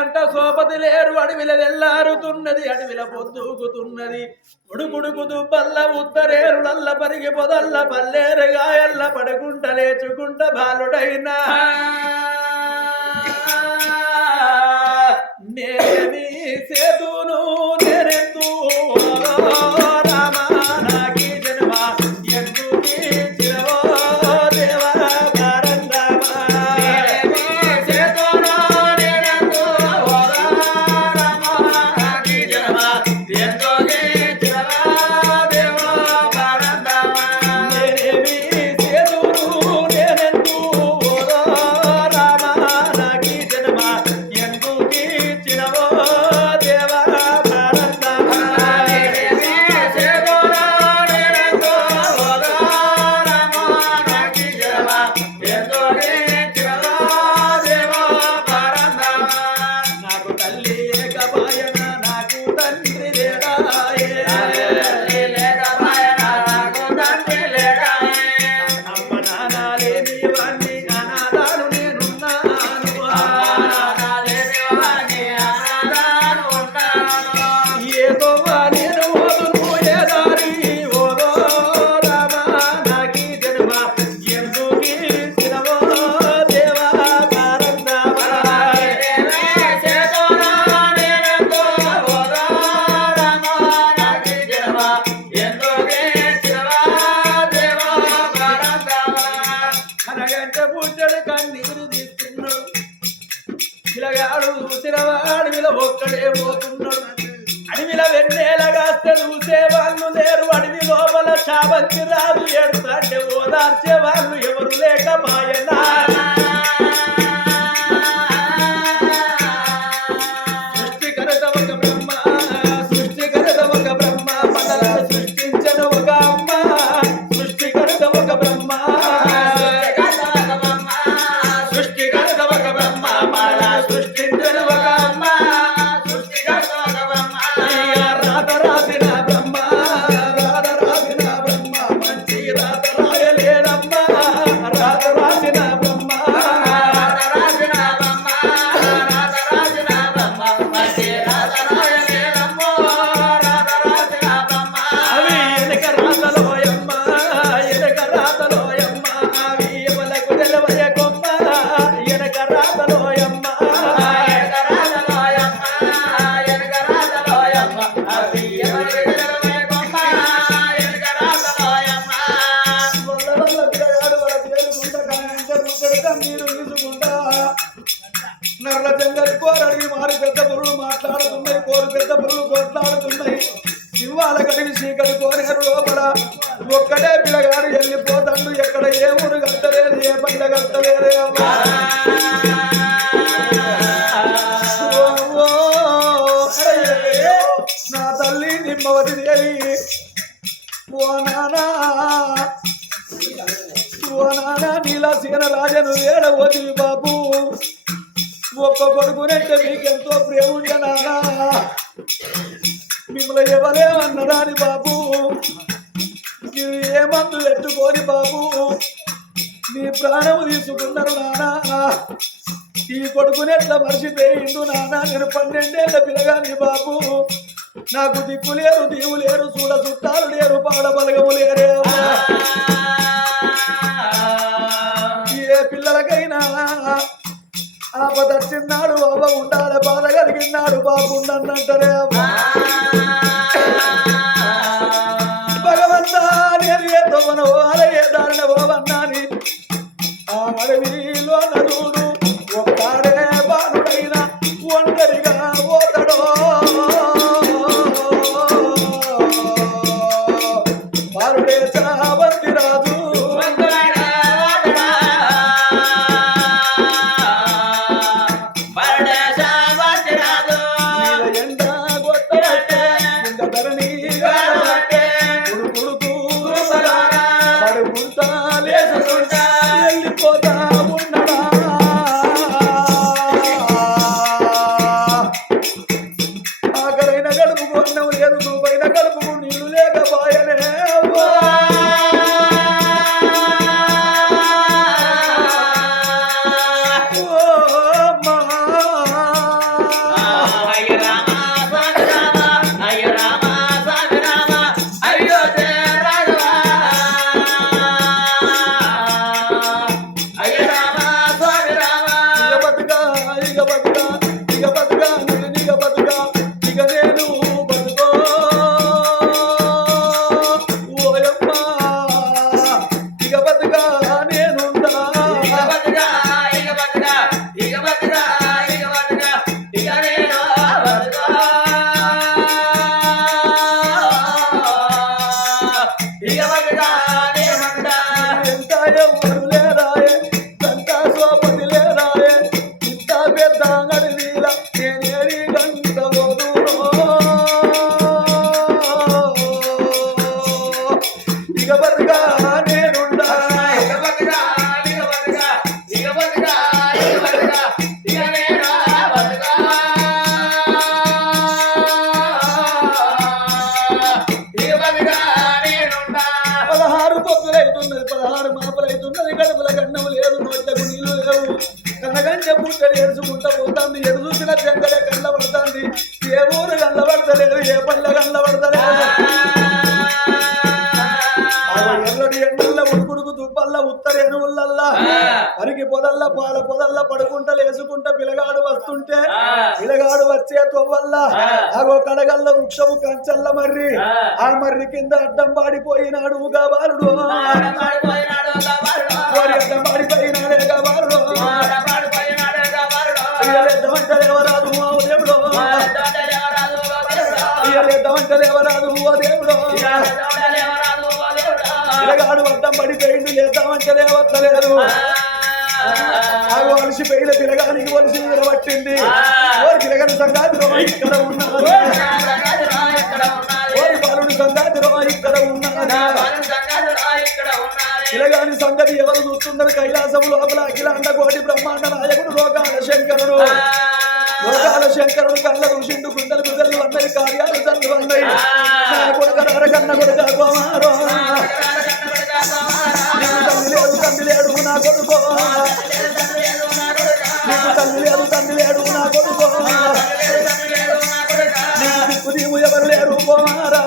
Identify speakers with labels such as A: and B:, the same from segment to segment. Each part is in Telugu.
A: అంట సోపతి లేరు అడవిల తెల్లారుతున్నది అడవిల పొద్దుకుతున్నది ఉడుకుడుకు దుబ్బల్ల ఉత్తరేరులల్ల పరిగి పొదల్ల పల్లేరగాయల్ల పడుకుంట లేచుకుంట బాలుడైనా. నేమి సేతును ni vani చావంతి రాదు ఏడుతాంటే ఓదార్చే వాళ్ళు ఎవరు లేక మాయనా? నర్ర జంగలి కోరడివి మారి పెద్ద పురులు మాట్లాడుతున్నాయి కోరు పెద్ద పురులు కొట్లాడుతున్నాయి. సింహాల కడిగి చీకటి కోరికరు లోపల ఒక్కడే పిల్లగాడు వెళ్ళిపోతాడు. ఎక్కడ ఏ ఊరు కట్టలేదు ఏ పంట కట్టలేదే నా తల్లి నిమ్మవతి దేవి. ఓ నానా. ఓ నానా నీలా సీన రాజను ఏడవోతివి బాబు. ఒక్క కొడుకునంటే మీకెంతో ప్రేమ ఉండే నానా మిమ్మల్ని ఎవరేమన్నదాని బాబు. మీరు ఏ మందు పెట్టుకోని బాబు. నీ ప్రాణము తీసుకున్నారు నానా ఈ కొడుకునెట్లా మర్చిపోయిండు నానా నేను పన్నెండేళ్ళ పిల్లగాని బాబు. నాకు దిక్కు లేరు దీవు లేరు చూడ చుట్టాలు లేరు పాడ బలగము లేరే. ఏ పిల్లలకైనా ఆపదచ్చిన్నాడు బాబా ఉండాలి బాధ కలిగినాడు బాబు ఉండన్నంటారే అమ్మా
B: உள்ள ఉల్లల్లా అరికి పొదల్ల పాల పొదల్ల పడుకుంటా లేసుకుంటా పిలగాడు వస్తుంటే పిలగాడు వచ్చే తొవ్వల్ల అగో కడగల్ల వృక్షము కంచల్ల మర్రి ఆ. మర్రి కింద అడ్డం పాడిపోయినాడు
A: గవారుడు.
B: వారి అడ్డం పాడిపోయినాడే దేవుడు.
A: దొండలేవరాదు ఓ దేవుడా.
B: లేవట్లేదు ఆగు అలసిపోయిన పిలగానికి ఒలిసి నిలబట్టింది ఓరి సంగాతిలో ఇక్కడ ఉన్నారు. ఓరి బాలుడు సంగాతిలో ఇక్కడ ఉన్నారు. పిలగాని సంగతి ఎవరు చూస్తున్నారు? కైలాసం లోపల అఖిలాండ కోటి బ్రహ్మాండ నాయకుడు లోకాల శంకరుడు. లోకాల శంకరుడు కళ్ళ ఋషిండు గుండెలు గుండెలు అన్నవి కార్యాలు చల్లు అన్నవి నా కొడుక కన్న కొడుక కుమారో కొడుకో. నీకు తల్లి లేదు తండ్రి లేడు నా కొడుకో. నీకు దిక్కు ఎవరు లేరు కుమారా.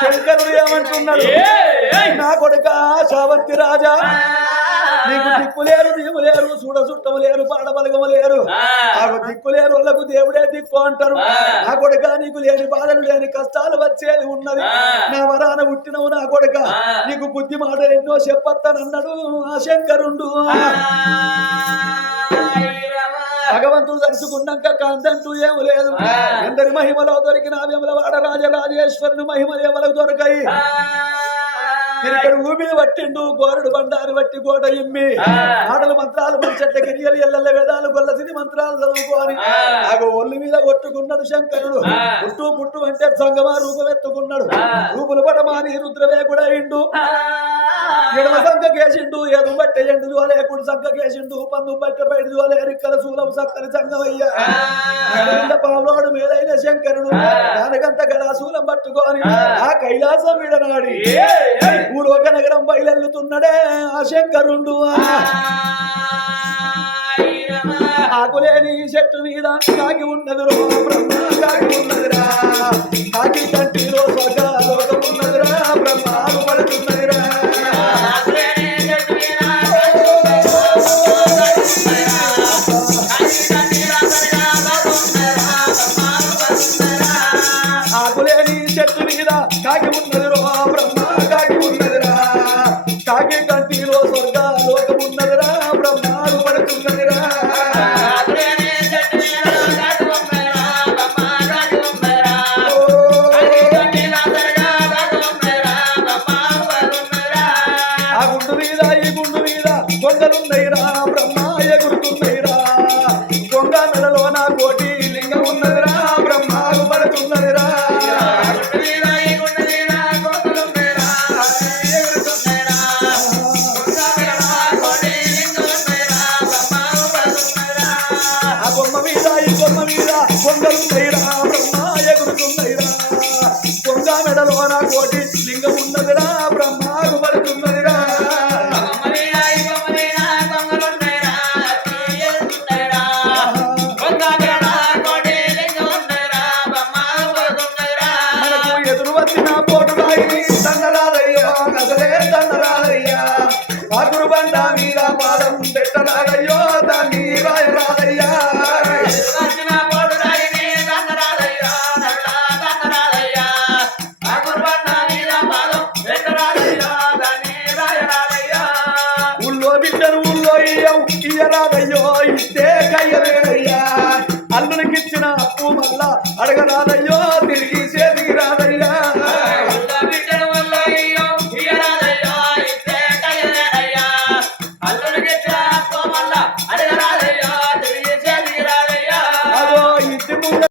B: శంకరుడు ఏమంటున్నాడు? నా కొడుక శావంతి రాజా. దిక్కు లేరు నీవు లేరు చూడ చుట్టము లేరు పాడబలగము లేరు నాకు దిక్కు లేరు వాళ్ళకు దేవుడే దిక్కు అంటారు. నా కొడుక నీకు లేని బాధలు లేని కష్టాలు వచ్చేది ఉన్నది. నా వరాన పుట్టినవు నా కొడుక. నీకు బుద్ధి మాటలు ఎన్నో చెప్పొస్తానన్నాడు ఆ శంకరుండు. భగవంతుడు తలుచుకున్నాక కాంతంటూ ఏమి లేదు. ఎందరి మహిమలో దొరికిన వేముల వాడ రాజరాజేశ్వరుని మహిమలు ఎవలకు దొరకాయి? ఇక్కడ ఊపిరి పట్టిండు గోరుడు బండారు బట్టి గోడ ఇమ్మి. ఆటలు మంత్రాలు మంచెట్ల గిరియలు ఎల్లెల్ల వేదాలు గొల్లసిని మంత్రాలు చదువుకోని నాకు ఒళ్ళు మీద కొట్టుకున్నాడు శంకరుడు. పుట్టు పుట్టు అంటే సంగమా రూపమెత్తుకున్నాడు. రూపులు పడమాని రుద్రవేకుడు అయిండు ఎడమ సంఖ కేసిండు ఎదు బట్టె ఎండు జోలే కుడి సంఖ కేసిండు పందు బట్టె బయట జోలే రిక్కల శూలం సక్కని సంగమయ్య. పావులోడు మేలైన శంకరుడు. దానికంత గడా శూలం పట్టుకొని ఆ. కైలాసం విడనాడి. భూలోక నగరం బయలెల్లుతున్నాడే ఆ శంకరుండు ఆకులేని చెట్టు మీద కాకి ఉన్నదిరో బ్రహ్మ కాకి ఉన్నదిరా. కాకి కంటిలో స్వర్గ ఉన్నదిరా బ్రహ్మాలు పడుతున్నదిరా ఆకులేని చెట్టు మీద కాకి ఉన్నదిరో బ్రహ్మ కాకి కంటిలో స్వర్గాలోకమున్నదిరా బ్రహ్మాలు పడుతున్నదిరా. ఆ గుండు మీద ఈ గుండు మీద కొండలున్నైరా బ్రహ్మాయ గుర్తున్నాయి. మీద ఈ బొమ్మ మీద కొండలున్నైరా బ్రహ్మ ఎగురుతున్నైరా కొంగ మెడలో నా కోటి లింగం ఉన్నదిరా బ్రహ్మాలు పడుతున్నదిరా మనకు ఎదురు వచ్చిన పోటు బిడ్డను ఇయ్యరాదయ్యో ఇస్తే కయ్యలేదయ్యా అల్లునికిచ్చిన అప్పు మళ్ళా అడగరాదయ్యో తిరిగి చేతికి రాదయ్యా.